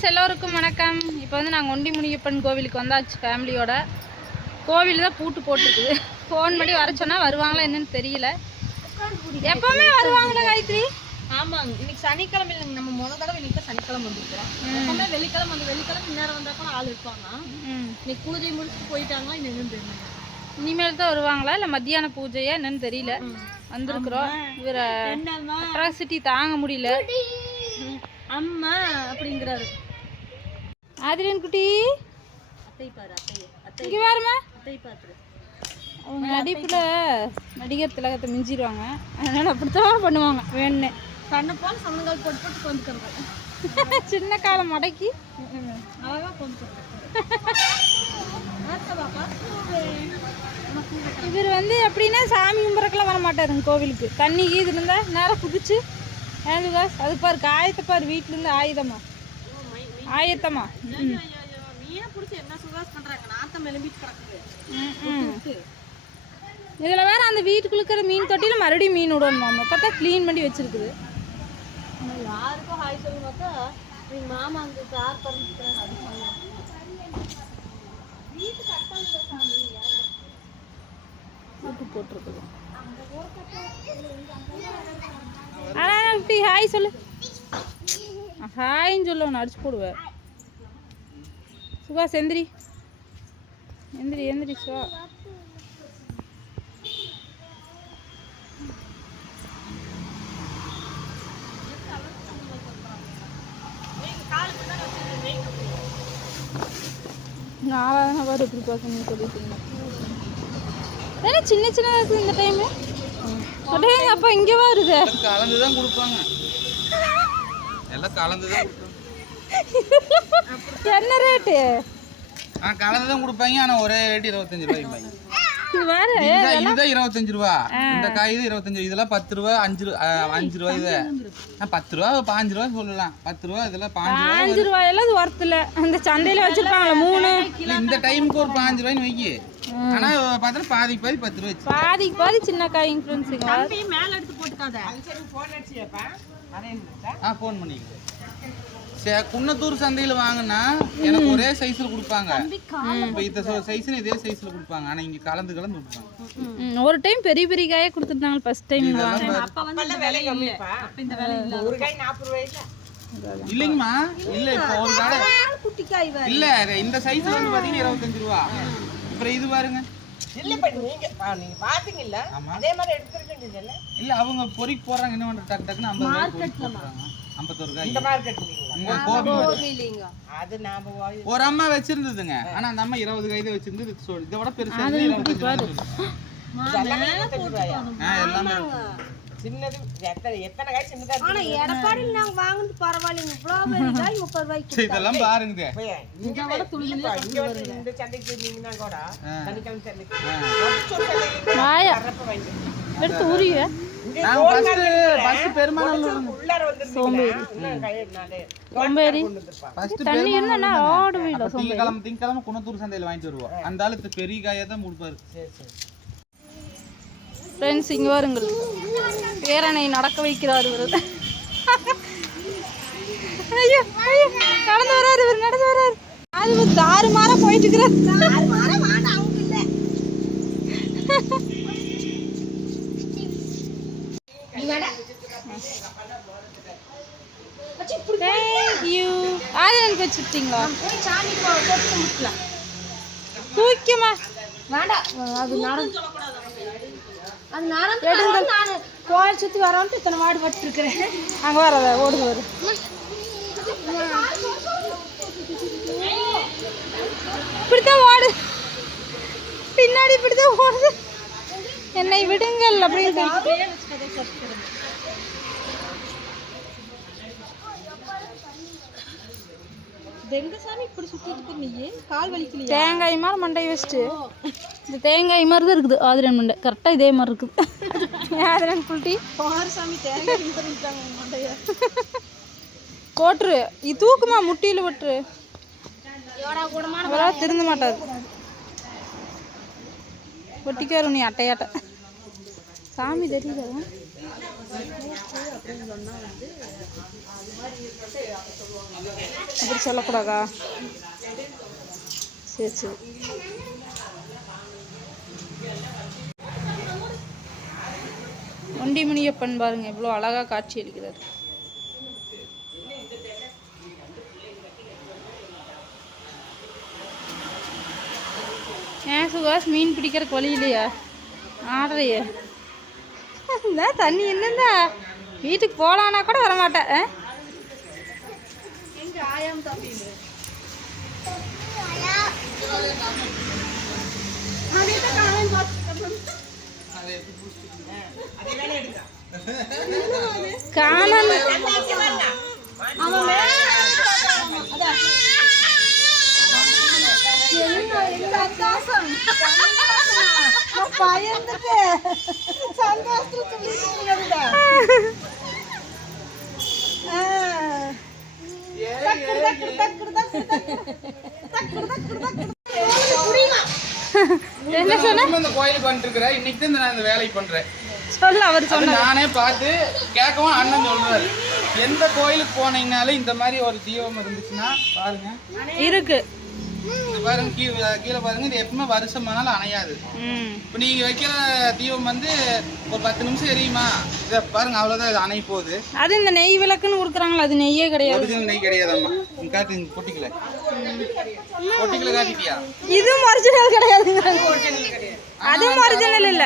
Friends எல்லோருக்கும் வணக்கம். இப்போ வந்து நாங்கள் ஒண்டி முனியப்பன் கோவிலுக்கு வந்தாச்சு ஃபேமிலியோட. கோவில் தான் பூட்டு போட்டிருக்குது. ஃபோன் பண்ணி வர சொன்னால் வருவாங்களா என்னன்னு தெரியல. எப்பவுமே வருவாங்களா காயத்ரி? ஆமாங்க. இன்னைக்கு சனிக்கிழமை இல்லைங்க. நம்ம முத தடவை இன்னைக்கு சனிக்கிழமை வந்துருக்கோம் எப்பவுமே வெள்ளிக்கிழமை வந்து வெள்ளிக்கிழமை இந்நேரம் வந்தா கூட ஆள் இருப்பாங்க. இன்னைக்கு பூஜை முடிச்சுட்டு போயிட்டாங்களா இன்னும் தெரியல இனிமேல் தான் வருவாங்களா இல்லை மத்தியான பூஜையா என்னன்னு தெரியல. வந்திருக்கிறோம். இவரை அட்ராசிட்டி தாங்க முடியல. அம்மா அப்படிங்கிறாரு. ஆதிரியன் குட்டி. இங்கே பாருமா அவங்க நடிப்பில் நடிகர் திலகத்தை மிஞ்சிடுவாங்க அதனால அப்படித்தான் பண்ணுவாங்க. வேணுன்னு தன்னை போல சமணங்கால் போட்டு போட்டு கொண்டுக்கிறாங்க சின்ன காலம் மடக்கி. அழகா கொண்டுக்கிறாங்க பாப்பா. இவர் வந்து எப்படின்னா சாமி கும்பிட்றக்கெல்லாம் வர மாட்டாருங்க கோவிலுக்கு. தண்ணி கீது இருந்தா நேரம் குதிச்சு அது பாரு காயத்தை பாரு வீட்டிலேருந்து ஆயுதமா? ஆயத்தமா. இதுல வேற அந்த வீட்டுக்குள்ள இருக்கிற மீன் தொட்டியில மறுபடியும் மீன் விடணுமாமா பார்த்தா க்ளீன் பண்ணி வச்சிருக்குது. யாருக்கும் ஹாய் சொல்லுங்க பார்த்தா மாமா அங்க கார் போட்டிருக்குது. ஆனால் ஹாய் சொல்லு. ஹாய்ன்னு சொல்ல ஒன்று அடிச்சு போடுவேன். சுகாஸ் எந்திரி எந்திரி எந்திரி சுவா நாலாவது பாரு இப்படி பார்க்கணும்னு சொல்லிட்டீங்க. ஏன்னா சின்ன சின்னதாக இருக்குது இந்த டைமு அப்படியே அப்பா இங்கே வருது கலந்து தான் கொடுப்பாங்க. எல்லாம் கலந்து தான் கொடுப்பாங்க. என்ன ரேட்டு ஆ கலந்து தான் கொடுப்பாங்க. ஆனால் ஒரே ரேட்டு இருபத்தஞ்சு இது வேறு இதுதான் இருபத்தஞ்சு ரூபா. இந்த காய் இது இருபத்தஞ்சு இதெல்லாம் பத்து ரூபா அஞ்சு அஞ்சு ரூபா இது. பத்து ரூபா பாஞ்சு ரூபா சொல்லலாம். பத்து ரூபா இதெல்லாம் பாஞ்சு ரூபா அஞ்சு ரூபாயெல்லாம் இது ஒர்த்தில் அந்த சந்தையில் வச்சுருப்பாங்களே மூணு. இந்த டைமுக்கு ஒரு பாஞ்சு ரூபாய்னு வைக்கி ஆனா பார்த்தா பாதி பாதி பத்து ரூபா வச்சு பாதிக்கு பாதி சின்ன காய் இன்ஃப்ளூன்ஸுங்க தம்பி மேல எடுத்து போட்டுக்காத. ஆ ஃபோன் பண்ணிக்கிறேன் சரி குன்னத்தூர் சந்தையில் வாங்கினா எனக்கு ஒரே சைஸில் கொடுப்பாங்க. இப்போ இந்த சைஸ்னு இதே சைஸில் கொடுப்பாங்க. ஆனால் இங்கே கலந்து கலந்து கொடுப்பாங்க. ஒரு டைம் பெரிய பெரிய காயே கொடுத்துருந்தாங்க ஃபர்ஸ்ட் டைம் அப்ப வந்து இந்த விலை இல்ல அப்ப இந்த விலை இல்ல இல்லைங்கம்மா. இல்ல இப்போ ஒரு கடை குட்டி காய் இல்ல இந்த சைஸ் வந்து பாத்தீங்கன்னா இருபத்தஞ்சு ரூபா. அப்புறம் இது பாருங்க. ஆமா. இல்ல? அவங்க பொறிக்கு போடுறாங்க. என்ன பண்ற டக்கு டக்குன்னு ஐம்பது ரூபாய் பொறிக்கு காய் ஒரு அம்மா வச்சிருந்ததுங்க. ஆனா அந்த அம்மா இருபது காய் தான் வச்சிருந்தது சொ- இதை விட பெருசா. ரூபா சொல்லுது. ஆ எல்லாமே ஆனா எடப்பாடியில் நாங்க வாங்குனது பரவாயில்லைங்க. இவ்வளவு பெரிய காய் முப்பது ரூபாய்க்கு இதெல்லாம் பாருங்க. இதை விட துணியில வாயா. எடுத்து திங்கக்கிழமை குணத்தூர் சந்தையில வாங்கிட்டு வருவோம் அந்த ஆளு இந்த பெரிய காயை தான் கொடுப்பாரு. ஃப்ரெண்ட்ஸ் இங்கே வருங்கள். பேரனை நடக்க வைக்கிறார் இவர். ஐயோ ஐயோ நடந்து வராரு இவர் நடந்து வராரு. அது தாறு மாற போயிட்டு இருக்கிறார் தேங்க்யூ ஆதிரன் வச்சுட்டீங்களா சாமி போட்டு முட்டலாம் தூக்கியமா வேண்டாம் அது நடந்து அது நான் கோயில் சுற்றி வரோன்ட்டு இத்தனை மாடு பட்டுருக்கிறேன். அங்கே வராத ஓடுது வரு. இப்படித்தான் ஓடு. பின்னாடி இப்படித்தான் ஓடுது. என்னை விடுங்கள் அப்படின்னு தெங்க சாமி இப்படி சுற்றிட்டு நீ கால் வலிக்கலையா தேங்காய் மாதிரி மண்டை வச்சுட்டு. இந்த தேங்காய் மாதிரி தான் இருக்குது. ஆதிரன் மண்டை. கரெக்டாக இதே மாதிரி இருக்குது. ஆதிரன் குல்ட்டி போட்டுரு இது தூக்குமா? முட்டியில் விட்டுரு அவரால் திருந்த மாட்டார். ஒட்டிக்காரு நீ அட்டையாட்ட. சாமி தெரியல அப்படி சொல்லக்கூடாதா? சரி சரி. ஒண்டி முனியப்பன் பாருங்க எவ்வளோ அழகாக காட்சி அளிக்கிறார். ஏன் சுகாஷ் மீன் பிடிக்கிறக்கு வழி இல்லையா? ஆடுறையே. இந்த தண்ணி என்னந்தா? வீட்டுக்கு போகலான்னா கூட வரமாட்டேன் ஆ? காணல் பயந்துட்டு சந்தோஷத்துல சொல்லிட்டு என்ன சொன்ன இந்த வந்துட்டு இருக்கிறேன் இன்னைக்கு தான் நான் இந்த வேலையை பண்றேன். சொல்ல அவர் சொன்ன நானே பார்த்து கேட்கவும் அண்ணன் சொல்றாரு. எந்த கோயிலுக்கு போனீங்கனாலும் இந்த மாதிரி ஒரு தீபம் இருந்துச்சுன்னா பாருங்க. இருக்கு. பாருங்க கீழே கீழே பாருங்க. இது எப்பவுமே வருஷமானாலும் அணையாது. இப்போ நீங்க வைக்கிற தீபம் வந்து ஒரு பத்து நிமிஷம் எரியுமா? இதை பாருங்க அவ்வளோதான் இது அணை போகுது அது இந்த நெய் விளக்குன்னு கொடுக்குறாங்களா அது நெய்யே கிடையாது. நெய் கிடையாதம்மா. இங்க பொட்டிக்கல. இதுவும் ஒரிஜினல் கிடையாதுங்கிறாங்க அதுவும் ஒரிஜினல் இல்ல.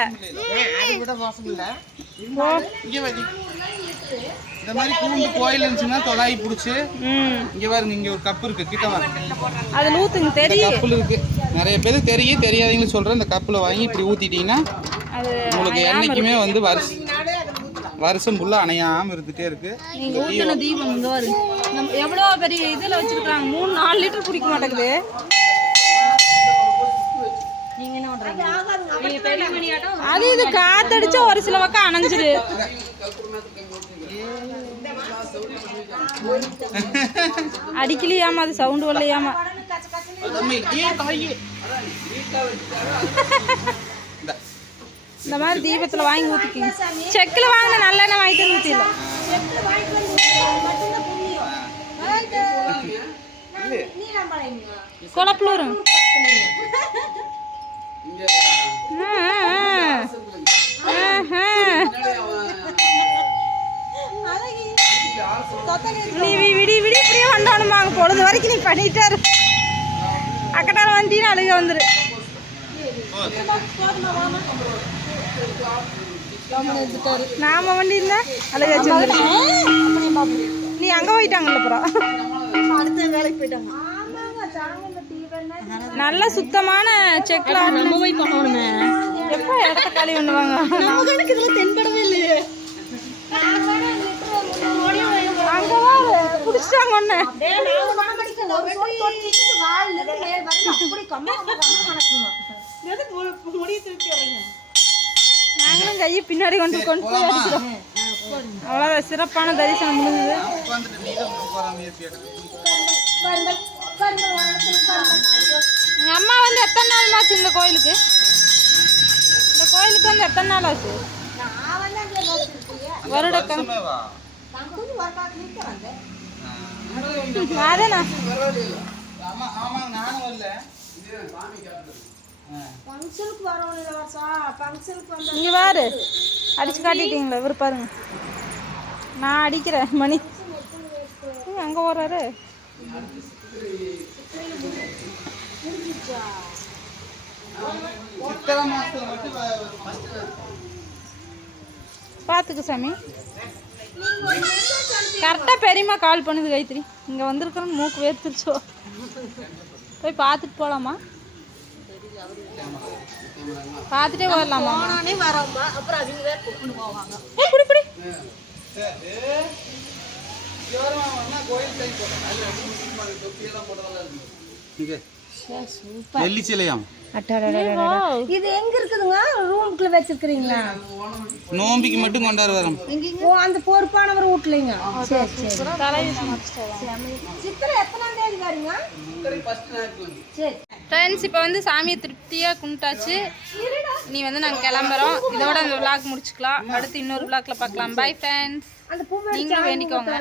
இந்த மாதிரி பூண்டு கோயில் இருந்துச்சுன்னா தொலாய் பிடிச்சி இங்க பாருங்க இங்க ஒரு கப்பு இருக்கு கிட்ட வாங்க. அதில் ஊத்துங்க தெரியும். கப்பில் இருக்கு. நிறைய பேருக்கு தெரியும் தெரியாதவங்களுக்கு சொல்றேன் இந்த கப்பில் வாங்கி இப்படி ஊத்திட்டீங்கன்னா அது உங்களுக்கு என்னைக்குமே வந்து வருஷம் வருஷம் ஃபுல்லா அணையாம இருந்துட்டே இருக்கு. நீங்க ஊத்துன தீபம் இங்க வருங்க எவ்வளோ பெரிய இதில் வச்சிருக்காங்க? மூணு நாலு லிட்டர் குடிக்க மாட்டேங்குது. நீங்க என்ன பண்றீங்க? அது இது காத்தடிச்சா ஒரு சில பக்கம் அணைஞ்சிரு. அடிக்கலையாமா அது சவுண்டு வரலையாமா இந்த மாதிரி தீபத்தில் வாங்கி ஊற்றிக்கிங்க செக்கில் வாங்கின நல்லெண்ணெய் வாங்கிட்டு வந்து ஊத்திடல நீ விடி விடி இப்படியே வந்தானுமாங்க பொழுது வரைக்கும் நீ பண்ணிட்டே இரு அக்கட்டால வந்தீங்கன்னா அழுக வந்துரு நாம வண்டி இருந்தா அழுக வச்சு நீ அங்க போயிட்டாங்கல்ல அப்புறம் அடுத்த வேலைக்கு போயிட்டாங்க நல்ல சுத்தமான செக்ல நம்ம போய் பண்ணணுமே எப்போ இடத்த காலி பண்ணுவாங்க? எனக்கு இதுல தென்படவே இல்லையே. அங்க புடிச்சிட்டாங்க வரீங்க நாங்களும் கையை பின்னாடி கொண்டு கொண்டு போய்? அவ்வளோதான் சிறப்பான தரிசனம் முடிஞ்சது நான் உட்கார்ந்துட்டு நீ தான் போற முயற்சி எடுக்க. எங்க அம்மா வந்து எத்தனை நாள் ஆச்சு இந்த கோயிலுக்கு இந்த கோயிலுக்கு வந்து எத்தனை நாள் ஆச்சு வருடக்கம் வருஷமேவா? அதேண்ணா ஆமா ஆமா நானும் வரல. ஃபங்க்ஷனுக்கு வந்து இங்க பாரு அடிச்சு காட்டிட்டீங்களா இவர் பாருங்க. நான் அடிக்கிறேன் மணி. அங்க first பார்த்துக்கு சாமி. கரெக்டாக பெரியம்மா கால் பண்ணுது கைத்திரி இங்கே வந்திருக்கிறோன்னு மூக்கு வேர்த்துருச்சோ. போய் பார்த்துட்டு போகலாமா பார்த்துட்டே போயிடலாமா போனோடனே வரோம்மா. அப்புறம் அவங்க வேற கூப்பிட்டு போவாங்க. தொப்பியெல்லாம் போட்டதெல்லாம் இருக்கு. இங்க. வெள்ளிச்சிலையாம் இது எங்க இருக்குதுங்க? ரூமுக்குள்ள வச்சிருக்கீங்களா நோம்பிக்கு மட்டும் கொண்டாடு வரோம் ஓ அந்த பொறுப்பானவர் வீட்லங்க. சரி சரி. சித்திரை எத்தனாம் தேதி வரீங்க? சரி. ஃப்ரெண்ட்ஸ் இப்போ வந்து சாமியை திருப்தியாக கும்பிட்டாச்சு. நீ வந்து நாங்கள் கிளம்புறோம். இதோட அந்த விளாக் முடிச்சுக்கலாம். அடுத்து இன்னொரு விளாக்ல பார்க்கலாம். பை ஃப்ரெண்ட்ஸ் நீங்களும் வேண்டிக்கோங்க.